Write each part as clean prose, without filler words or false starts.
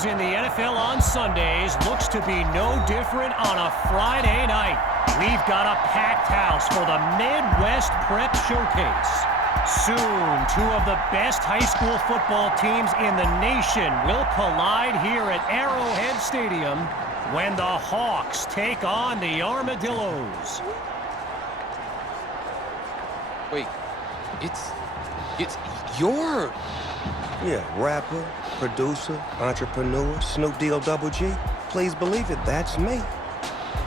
Matthews in the NFL on Sundays looks to be no different on a Friday night. We've got a packed house for the Midwest Prep Showcase. Soon, two of the best high school football teams in the nation will collide here at Arrowhead Stadium when the Hawks take on the Armadillos. Wait, it's your... Yeah, rapper, producer, entrepreneur, Snoop D-O double G. Please believe it, that's me.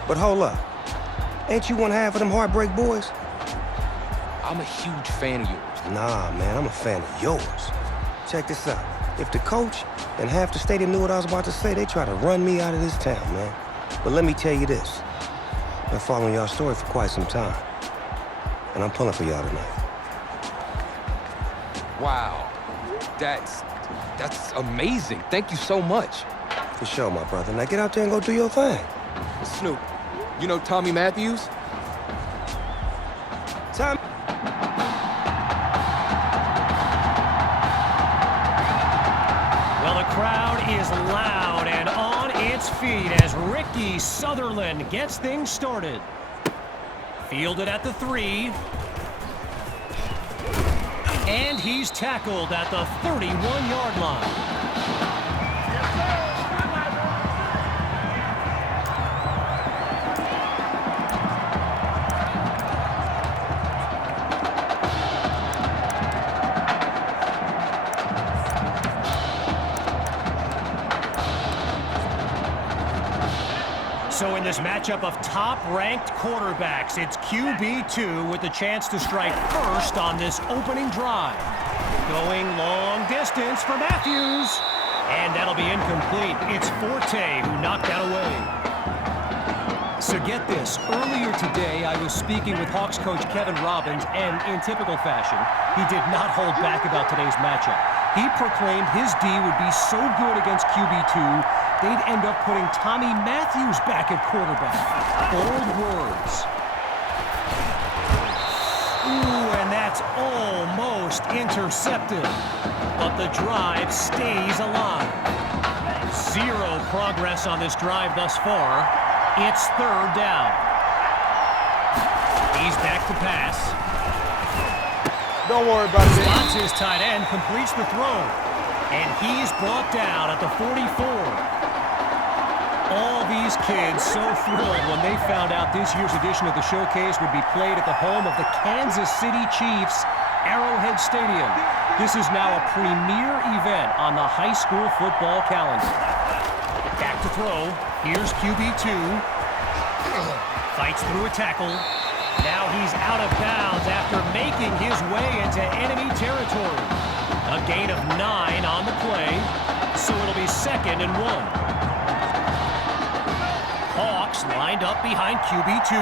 But hold up. Ain't you one half of them Heartbreak Boys? I'm a huge fan of yours. Nah, man, I'm a fan of yours. Check this out. If the coach and half the stadium knew what I was about to say, they try to run me out of this town, man. But let me tell you this. I've been following y'all's story for quite some time. And I'm pulling for y'all tonight. Wow. That's amazing. Thank you so much. For sure, my brother. Now get out there and go do your thing. Snoop, you know Tommy Matthews? Tommy. Well, the crowd is loud and on its feet as Ricky Sutherland gets things started. Fielded at the 3. And he's tackled at the 31-yard line. So in this matchup of top-ranked quarterbacks, it's QB2 with the chance to strike first on this opening drive. Going long distance for Matthews. And that'll be incomplete. It's Forte who knocked that away. So get this. Earlier today, I was speaking with Hawks coach Kevin Robbins, and in typical fashion, he did not hold back about today's matchup. He proclaimed his D would be so good against QB2, they'd end up putting Tommy Matthews back at quarterback. Bold words. Ooh, and that's almost intercepted. But the drive stays alive. Zero progress on this drive thus far. It's third down. He's back to pass. Don't worry about it. Slots his tight end, completes the throw. And he's brought down at the 44. All these kids so thrilled when they found out this year's edition of the Showcase would be played at the home of the Kansas City Chiefs, Arrowhead Stadium. This is now a premier event on the high school football calendar. Back to throw. Here's QB2. Fights through a tackle. Now he's out of bounds after making his way into enemy territory. A gain of 9 on the play, so it'll be 2nd and 1. Hawks lined up behind QB2.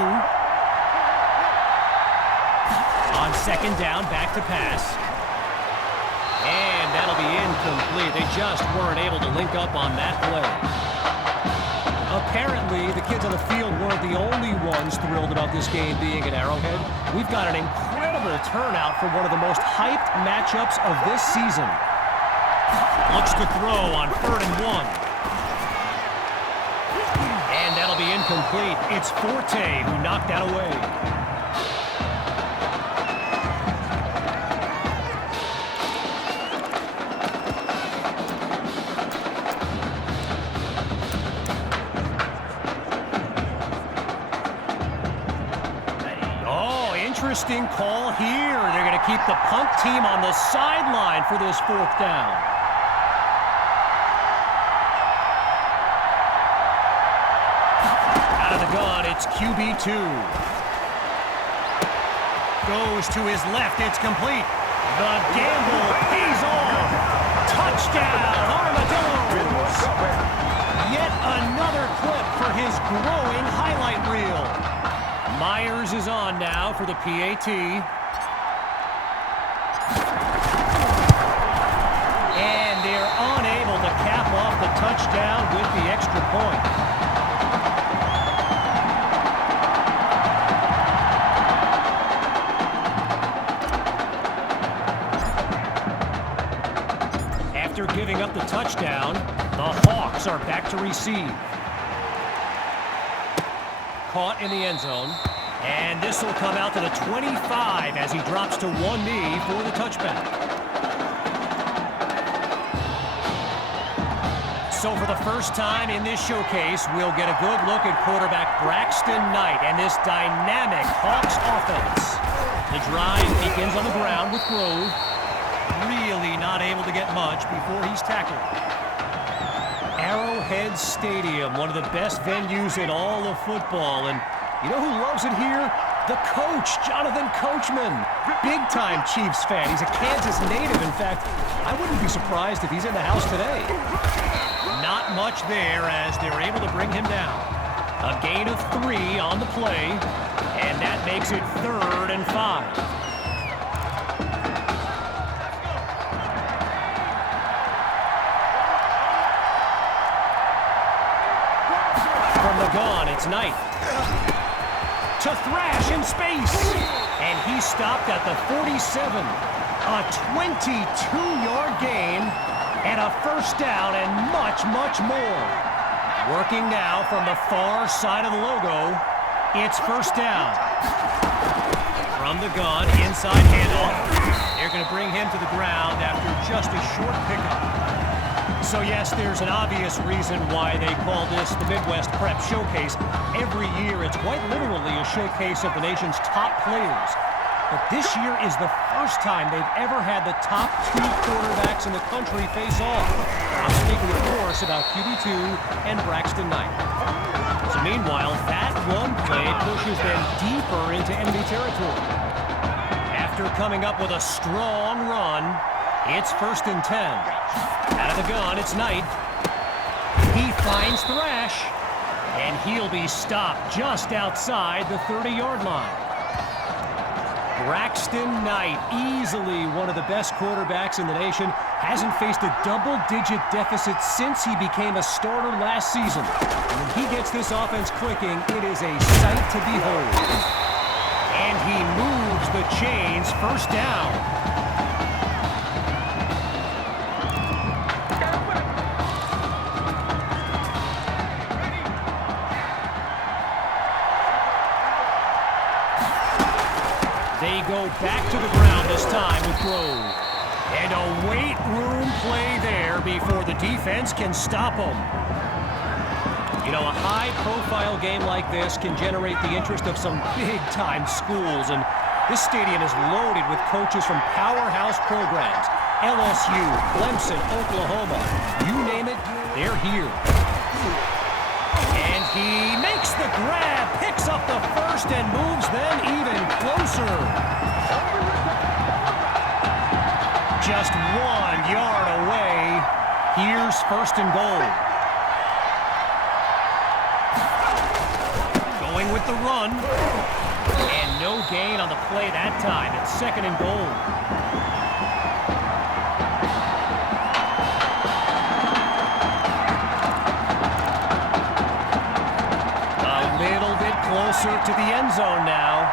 On 2nd down, back to pass. And that'll be incomplete. They just weren't able to link up on that play. Apparently, the kids on the field weren't the only ones thrilled about this game being at Arrowhead. We've got an incredible turnout for one of the most hyped matchups of this season. Looks to throw on 3rd and 1. And that'll be incomplete. It's Forte who knocked that away. Interesting call here. They're going to keep the punt team on the sideline for this 4th down. Out of the gun, it's QB2. Goes to his left. It's complete. The gamble pays off. Touchdown, Armadillos. Yet another clip for his growing highlight reel. Myers is on now for the PAT. And they're unable to cap off the touchdown with the extra point. After giving up the touchdown, the Hawks Hawks are back to receive. Caught in the end zone. And this will come out to the 25 as he drops to one knee for the touchback. So for the first time in this showcase, we'll get a good look at quarterback Braxton Knight and this dynamic Hawks offense. The drive begins on the ground with Grove. Really not able to get much before he's tackled. Arrowhead Stadium, one of the best venues in all of football. And you know who loves it here? The coach, Jonathan Coachman. Big-time Chiefs fan. He's a Kansas native. In fact, I wouldn't be surprised if he's in the house today. Not much there as they're able to bring him down. A gain of 3 on the play, and that makes it 3rd and 5. From the gun, it's Knight. To thrash in space. And he's stopped at the 47. A 22-yard gain. And a first down and much, much more. Working now from the far side of the logo. It's first down. From the gun, inside handoff. They're going to bring him to the ground after just a short pickup. So yes, there's an obvious reason why they call this the Midwest Prep Showcase. Every year, it's quite literally a showcase of the nation's top players. But this year is the first time they've ever had the top 2 quarterbacks in the country face off. I'm speaking, of course, about QB2 and Braxton Knight. So meanwhile, that one play pushes them deeper into enemy territory. After coming up with a strong run, it's 1st and 10. Out of the gun, it's Knight. He finds Thrash, and he'll be stopped just outside the 30-yard line. Braxton Knight, easily one of the best quarterbacks in the nation, hasn't faced a double-digit deficit since he became a starter last season. When he gets this offense clicking, it is a sight to behold. And he moves the chains, first down. They go back to the ground this time with Grove. And a weight room play there before the defense can stop them. You know, a high-profile game like this can generate the interest of some big-time schools. And this stadium is loaded with coaches from powerhouse programs. LSU, Clemson, Oklahoma. You name it, they're here. And he makes the grab, picks up the first, and moves them even closer. Just 1 yard away. Here's 1st and goal. Going with the run. And no gain on the play that time. It's 2nd and goal. Closer to the end zone now.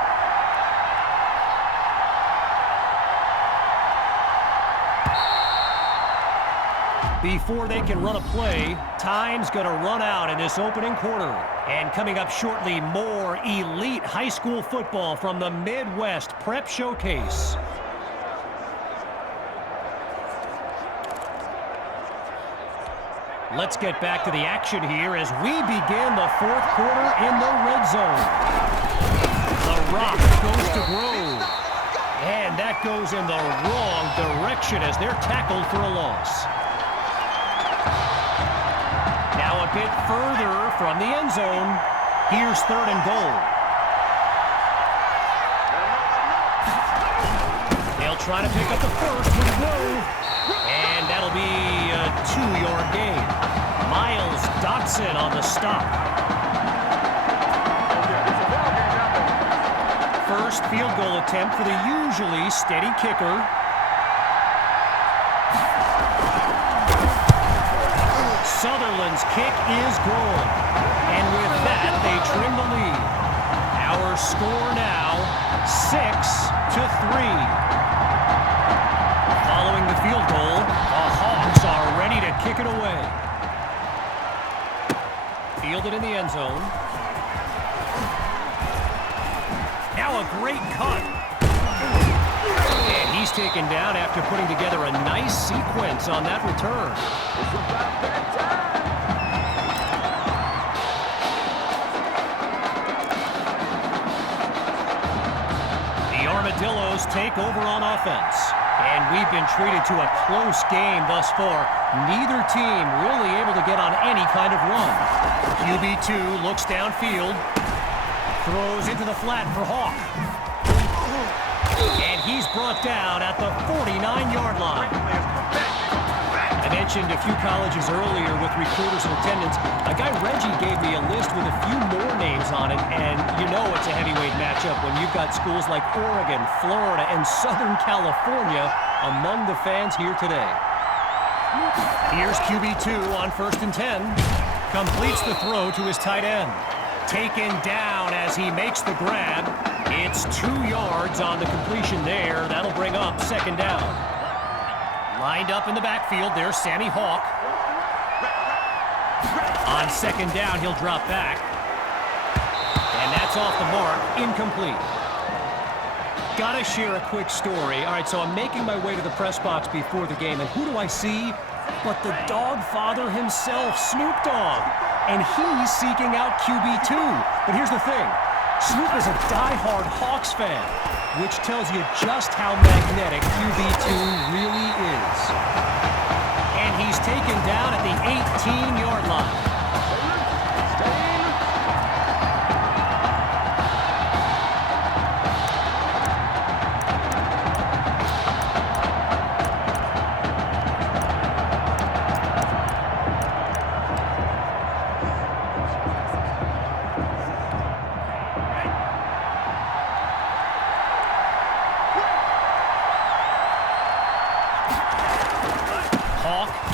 Before they can run a play, time's going to run out in this opening quarter. And coming up shortly, more elite high school football from the Midwest Prep Showcase. Let's get back to the action here as we begin the 4th quarter in the red zone. The rock goes to Grove. And that goes in the wrong direction as they're tackled for a loss. Now a bit further from the end zone. Here's 3rd and goal. They'll try to pick up the first with Grove. And that'll be a 2-yard gain. Miles Dotson on the stop. First field goal attempt for the usually steady kicker. Sutherland's kick is good. And with that, they trim the lead. Our score now, 6-3. Following the field goal, the Hawks are ready to kick it away. Fielded in the end zone. Now a great cut. And he's taken down after putting together a nice sequence on that return. The Armadillos take over on offense. And we've been treated to a close game thus far. Neither team really able to get on any kind of run. QB2 looks downfield. Throws into the flat for Hawk. And he's brought down at the 49-yard line. I mentioned a few colleges earlier with recruiters in attendance. A guy, Reggie, gave me a list with a few more names on it, and you know it's a heavyweight matchup when you've got schools like Oregon, Florida, and Southern California among the fans here today. Here's QB2 on 1st and 10. Completes the throw to his tight end. Taken down as he makes the grab. It's 2 yards on the completion there. That'll bring up 2nd down. Lined up in the backfield, there's Sammy Hawk. On 2nd down, he'll drop back. And that's off the mark, incomplete. Gotta share a quick story. All right, so I'm making my way to the press box before the game, and who do I see but the dog father himself, Snoop Dogg. And he's seeking out QB2. But here's the thing. Snoop is a die-hard Hawks fan, which tells you just how magnetic QB2 really is. And he's taken down at the 18-yard line.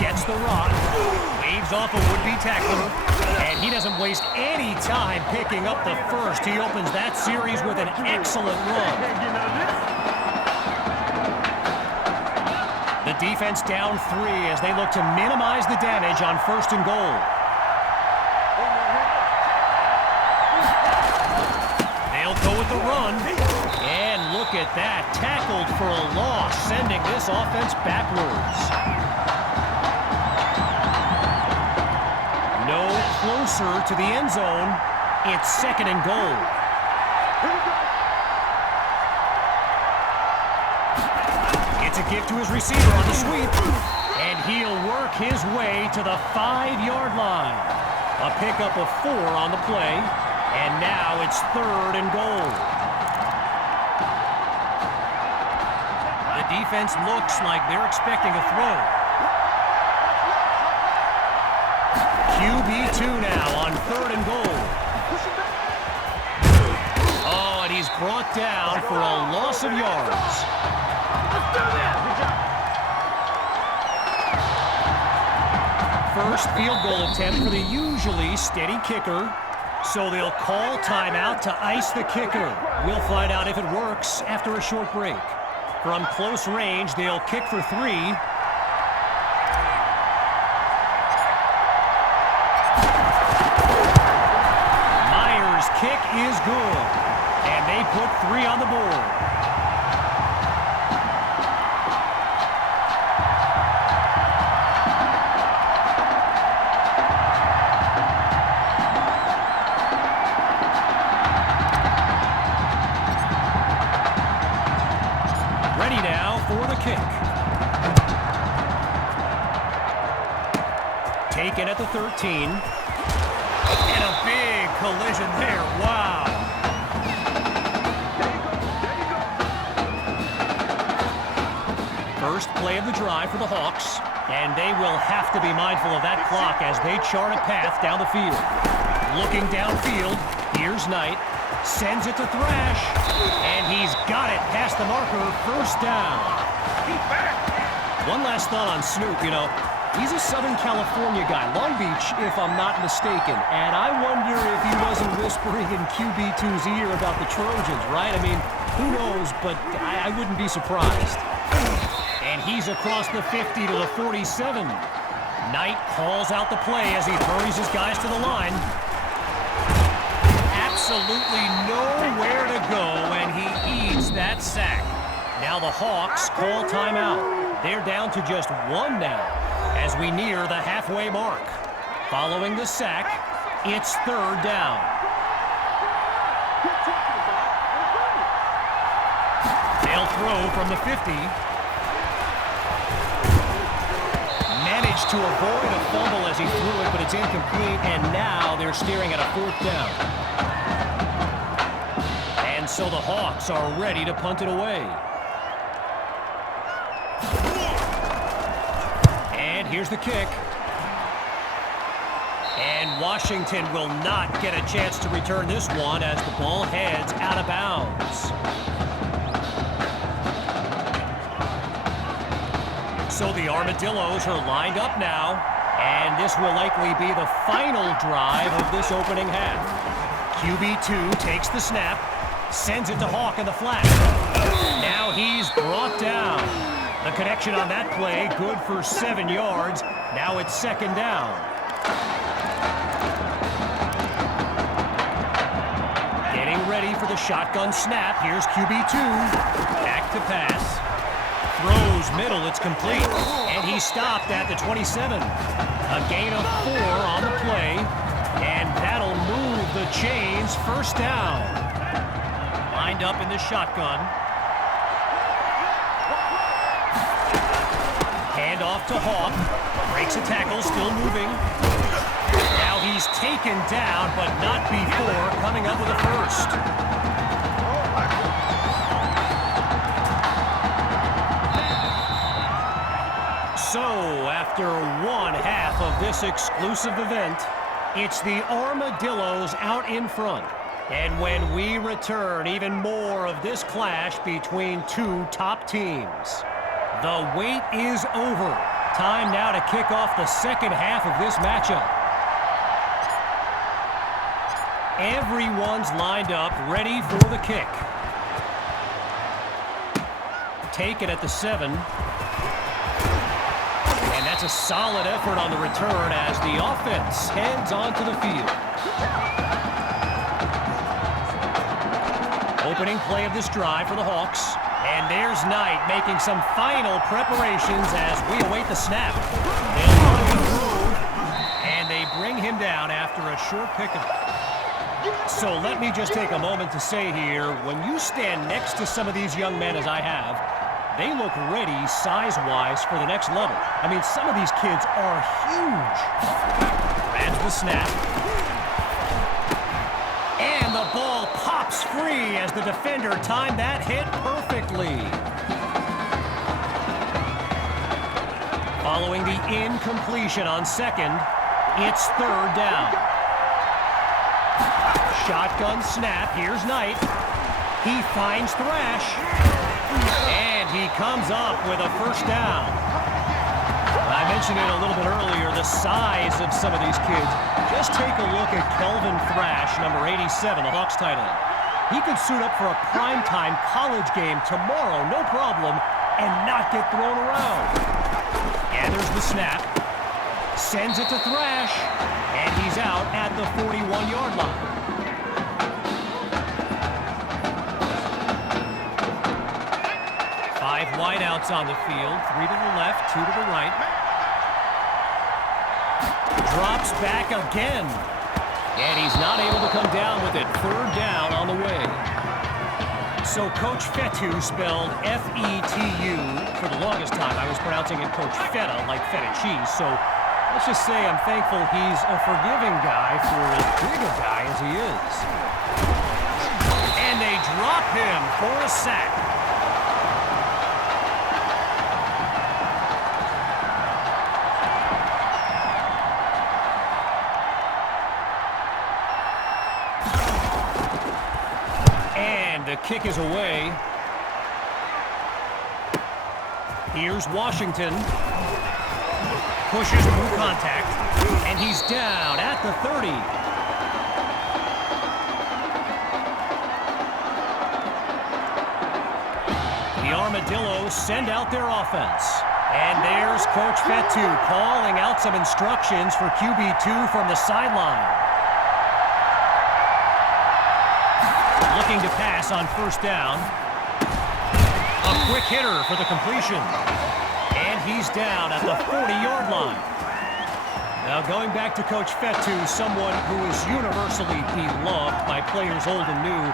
Gets the rock, waves off a would-be tackler, and he doesn't waste any time picking up the first. He opens that series with an excellent run. The defense down 3 as they look to minimize the damage on 1st and goal. They'll go with the run, and look at that, tackled for a loss, sending this offense backwards. Closer to the end zone. It's 2nd and goal. It's a gift to his receiver on the sweep. And he'll work his way to the 5-yard line. A pickup of 4 on the play. And now it's 3rd and goal. The defense looks like they're expecting a throw. QB2 now on 3rd and goal. Oh, and he's brought down for a loss of yards. First field goal attempt for the usually steady kicker. So they'll call timeout to ice the kicker. We'll find out if it works after a short break. From close range, they'll kick for 3. Kick is good, and they put 3 on the board. Ready now for the kick. Taken at the 13. And a big collision there. Wow. First play of the drive for the Hawks. And they will have to be mindful of that clock as they chart a path down the field. Looking downfield. Here's Knight. Sends it to Thrash. And he's got it past the marker. First down. One last thought on Snoop, you know. He's a Southern California guy, Long Beach, if I'm not mistaken. And I wonder if he wasn't whispering in QB2's ear about the Trojans, right? I mean, who knows, but I wouldn't be surprised. And he's across the 50 to the 47. Knight calls out the play as he hurries his guys to the line. Absolutely nowhere to go, and he eats that sack. Now the Hawks call timeout. They're down to just one now as we near the halfway mark. Following the sack, it's third down. They'll throw from the 50. Managed to avoid a fumble as he threw it, but it's incomplete, and now they're staring at a fourth down. And so the Hawks are ready to punt it away. And here's the kick. And Washington will not get a chance to return this one as the ball heads out of bounds. So the Armadillos are lined up now, and this will likely be the final drive of this opening half. QB2 takes the snap, sends it to Hawk in the flat. Now he's brought down. The connection on that play, good for 7 yards. Now it's second down. Getting ready for the shotgun snap. Here's QB2. Back to pass. Throws middle, it's complete. And he stopped at the 27. A gain of 4 on the play. And that'll move the chains. First down. Lined up in the shotgun. Hand off to Hawk. Breaks a tackle, still moving. Now he's taken down, but not before coming up with a first. So, after one half of this exclusive event, it's the Armadillos out in front. And when we return, even more of this clash between two top teams. The wait is over. Time now to kick off the second half of this matchup. Everyone's lined up, ready for the kick. Taken at the 7. And that's a solid effort on the return as the offense heads onto the field. Opening play of this drive for the Hawks. And there's Knight making some final preparations as we await the snap. They'll run him through, and they bring him down after a short pickup. So let me just take a moment to say here, when you stand next to some of these young men as I have, they look ready size-wise for the next level. I mean, some of these kids are huge. Grabs the snap. And the ball pops free as the defender timed that hit perfectly. Following the incompletion on second, it's third down. Shotgun snap. Here's Knight. He finds Thrash. And he comes up with a first down. I mentioned it a little bit earlier, the size of some of these kids. Just take a look at Kelvin Thrash, number 87, the Hawks tight end. He could suit up for a primetime college game tomorrow, no problem, and not get thrown around. Gathers the snap, sends it to Thrash, and he's out at the 41-yard line. Five wideouts on the field, 3 to the left, 2 to the right. Drops back again. And he's not able to come down with it. Third down on the way. So Coach Fetu, spelled F-E-T-U, for the longest time I was pronouncing it Coach Feta, like feta cheese. So let's just say I'm thankful he's a forgiving guy for as big a guy as he is. And they drop him for a sack. The kick is away. Here's Washington. Pushes through contact. And he's down at the 30. The Armadillos send out their offense. And there's Coach Fetu calling out some instructions for QB2 from the sideline. Looking to pass on first down. A quick hitter for the completion. And he's down at the 40-yard line. Now going back to Coach Fetu, someone who is universally beloved by players old and new,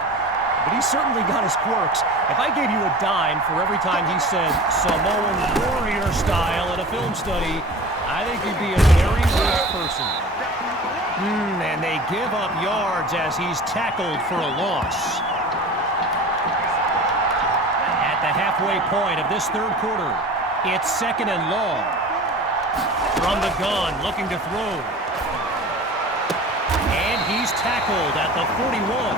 but he's certainly got his quirks. If I gave you a dime for every time he said Samoan warrior style at a film study, I think you'd be a very rich person. And they give up yards as he's tackled for a loss. At the halfway point of this third quarter, it's 2nd and long. From the gun, looking to throw. And he's tackled at the 41.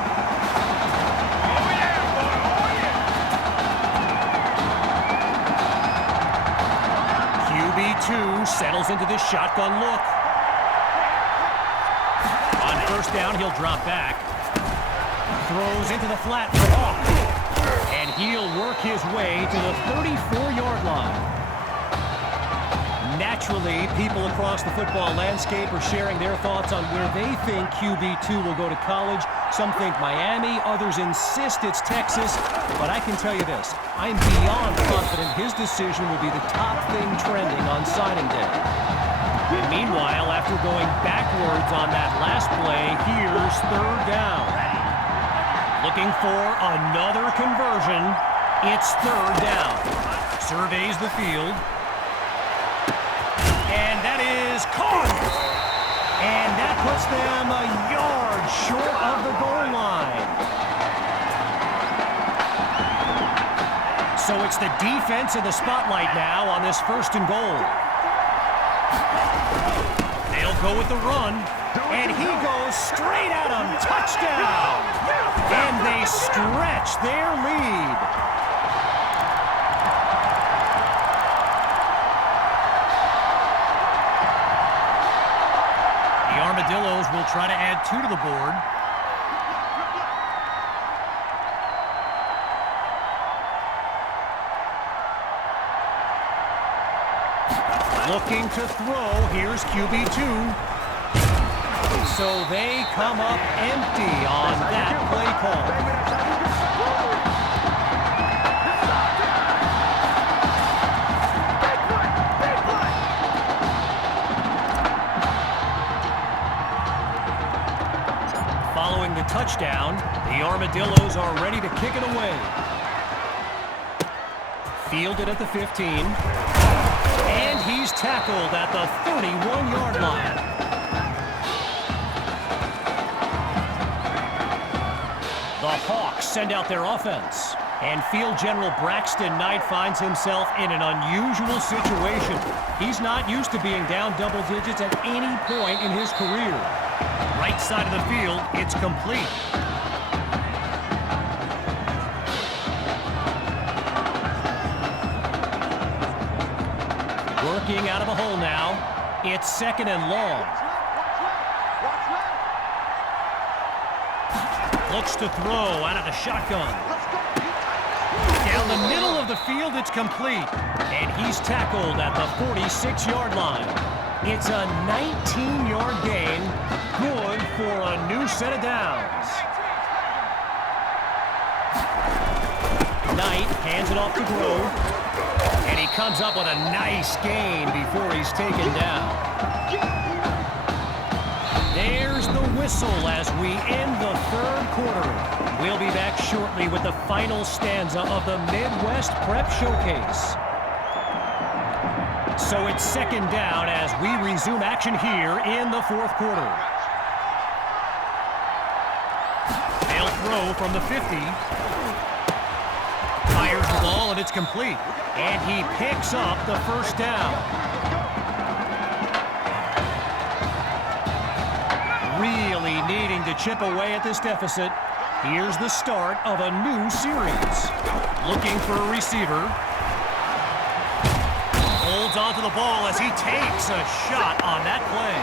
QB2 settles into this shotgun look. On first down, he'll drop back. Throws into the flat for Hawk. And he'll work his way to the 34-yard line. Naturally, people across the football landscape are sharing their thoughts on where they think QB2 will go to college. Some think Miami, others insist it's Texas. But I can tell you this, I'm beyond confident his decision will be the top thing trending on signing day. And meanwhile, after going backwards on that last play, here's third down. Looking for another conversion. It's third down. Surveys the field. And that is caught. And that puts them a yard short of the goal line. So it's the defense in the spotlight now on this 1st and goal. They'll go with the run. And he goes straight at him. Touchdown. And they stretch their lead. Armadillos will try to add 2 to the board. Looking to throw. Here's QB2. So they come up empty on that play call. Following the touchdown, the Armadillos are ready to kick it away. Fielded at the 15. And he's tackled at the 31-yard line. The Hawks send out their offense. And field general Braxton Knight finds himself in an unusual situation. He's not used to being down double digits at any point in his career. Right side of the field, it's complete. Working out of a hole now. It's 2nd and long. Looks to throw out of the shotgun. Down the middle of the field, it's complete. And he's tackled at the 46-yard line. It's a 19-yard gain, good for a new set of downs. Knight hands it off to Grove, and he comes up with a nice gain before he's taken down. There's the whistle as we end the third quarter. We'll be back shortly with the final stanza of the Midwest Prep Showcase. So it's 2nd down as we resume action here in the 4th quarter. They'll throw from the 50. Fires the ball and it's complete. And he picks up the first down. Really needing to chip away at this deficit. Here's the start of a new series. Looking for a receiver. Holds onto the ball as he takes a shot on that play.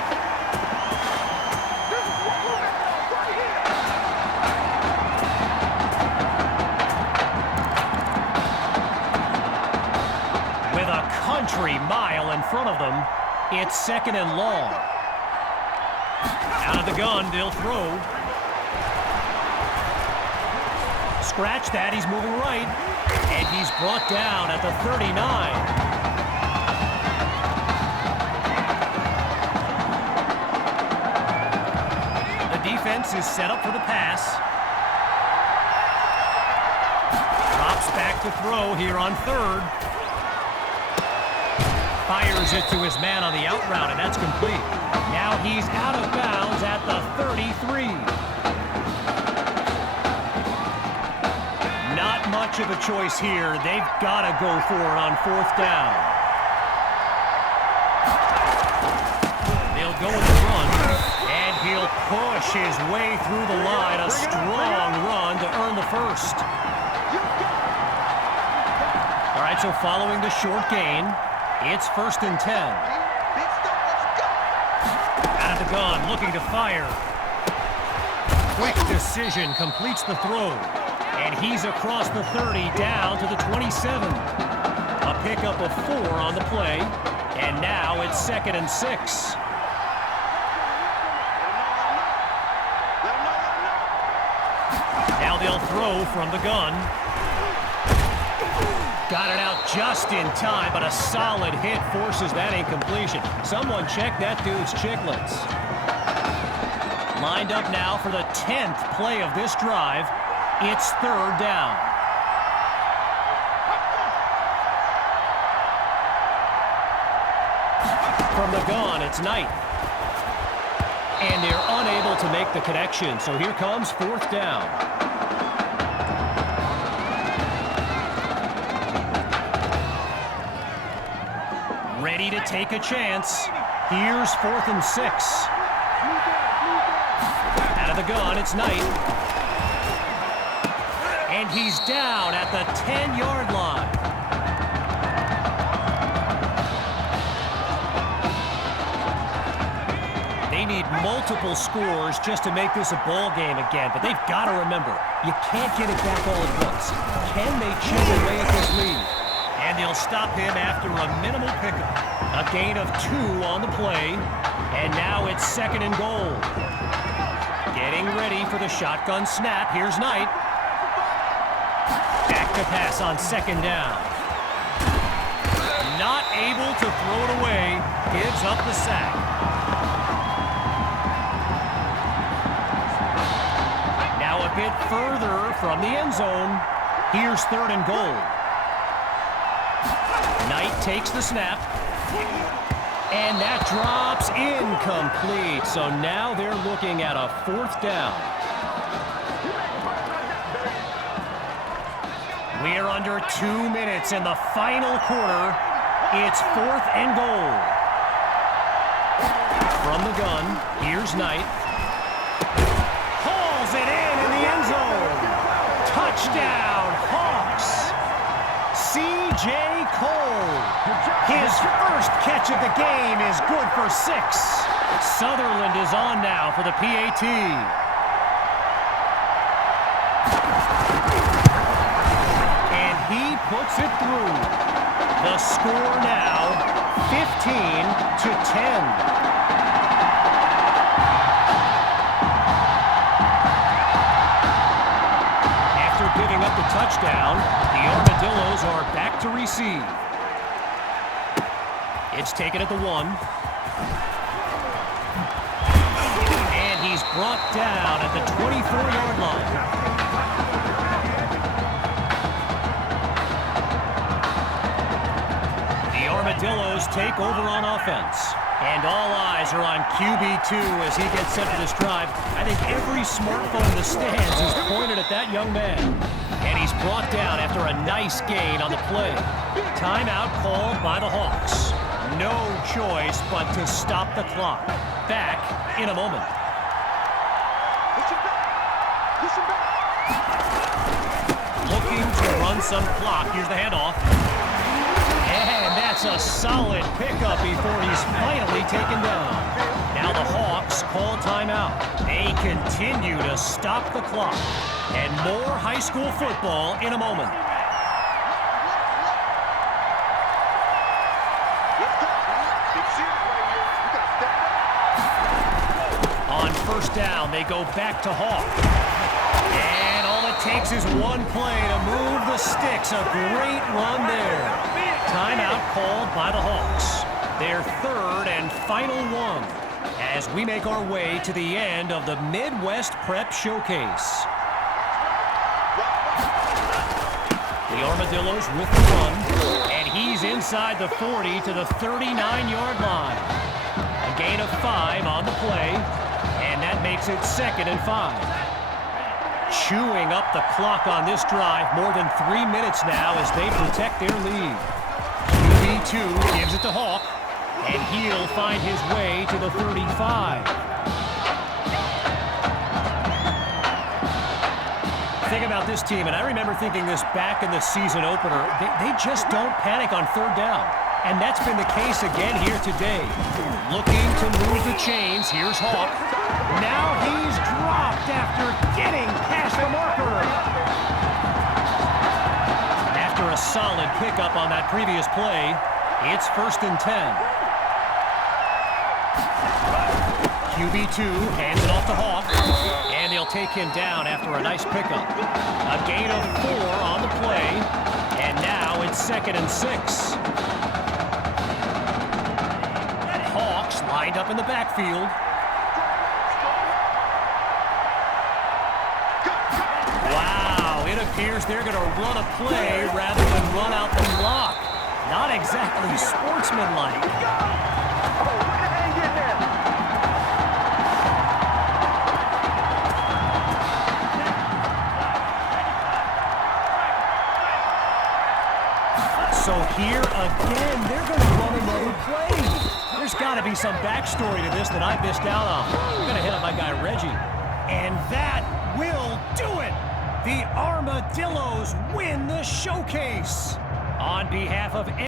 With a country of them. It's second and long. Out of the gun, they'll throw. Scratch that, he's moving right. And he's brought down at the 39. The defense is set up for the pass. Drops back to throw here on third. Fires it to his man on the out route, and that's complete. Now he's out of bounds at the 33. Not much of a choice here. They've got to go for it on fourth down. They'll go with the run, and he'll push his way through the line. A strong run to earn the first. All right, so following the short gain, it's 1st and 10. Out of the gun, looking to fire. Quick decision, completes the throw. And he's across the 30, down to the 27. A pickup of 4 on the play. And now it's 2nd and 6. Now they'll throw from the gun. Got it out just in time, but a solid hit forces that incompletion. Someone check that dude's chiclets. Lined up now for the 10th play of this drive. It's 3rd down. From the gun, it's Knight. And they're unable to make the connection, so here comes 4th down. Ready to take a chance. Here's 4th and 6. Out of the gun, it's Knight. And he's down at the 10-yard line. They need multiple scores just to make this a ball game again, but they've got to remember, you can't get it back all at once. Can they chip away at this lead? And they'll stop him after a minimal pickup. A gain of 2 on the play. And now it's 2nd and goal. Getting ready for the shotgun snap. Here's Knight. Back to pass on 2nd down. Not able to throw it away. Gives up the sack. Now a bit further from the end zone. Here's 3rd and goal. Knight takes the snap. And that drops incomplete. So now they're looking at a 4th down. We're under 2 minutes in the final quarter. It's 4th and goal. From the gun, here's Knight. Hauls it in the end zone. Touchdown, Hawks. C.J. Cole. His first catch of the game is good for 6. Sutherland is on now for the PAT. And he puts it through. The score now, 15-10. Giving up the touchdown, the Armadillos are back to receive. It's taken at the 1. And he's brought down at the 24-yard line. The Armadillos take over on offense. And all eyes are on QB2 as he gets set for this drive. I think every smartphone in the stands is pointed at that young man. And he's brought down after a nice gain on the play. Timeout called by the Hawks. No choice but to stop the clock. Back in a moment. Looking to run some clock. Here's the handoff. And that's a solid pickup before he's finally taken down. Now the Hawks call timeout. They continue to stop the clock. And more high school football in a moment. first down. They go back to Hawk. And all it takes is one play to move the sticks. A great run there. Timeout called by the Hawks. Their third and final one as we make our way to the end of the Midwest Prep Showcase. The Armadillos with the run, and he's inside the 40 to the 39-yard line. A gain of 5 on the play, and that makes it 2nd and 5. Chewing up the clock on this drive, more than 3 minutes now as they protect their lead. QB2 gives it to Hawk, and he'll find his way to the 35. Think about this team, and I remember thinking this back in the season opener, they just don't panic on third down. And that's been the case again here today. Looking to move the chains, here's Hawk. Now he's dropped after getting past the marker. After a solid pickup on that previous play, it's 1st and 10. QB2 hands it off to Hawk, and they'll take him down after a nice pickup. A gain of 4 on the play, and now it's 2nd and 6. Hawks lined up in the backfield. Wow, it appears they're going to run a play rather than run out the clock. Not exactly sportsmanlike. So here again, they're going to run another play. There's got to be some backstory to this that I missed out on. I'm going to hit up my guy, Reggie. And that will do it. The Armadillos win the showcase. On behalf of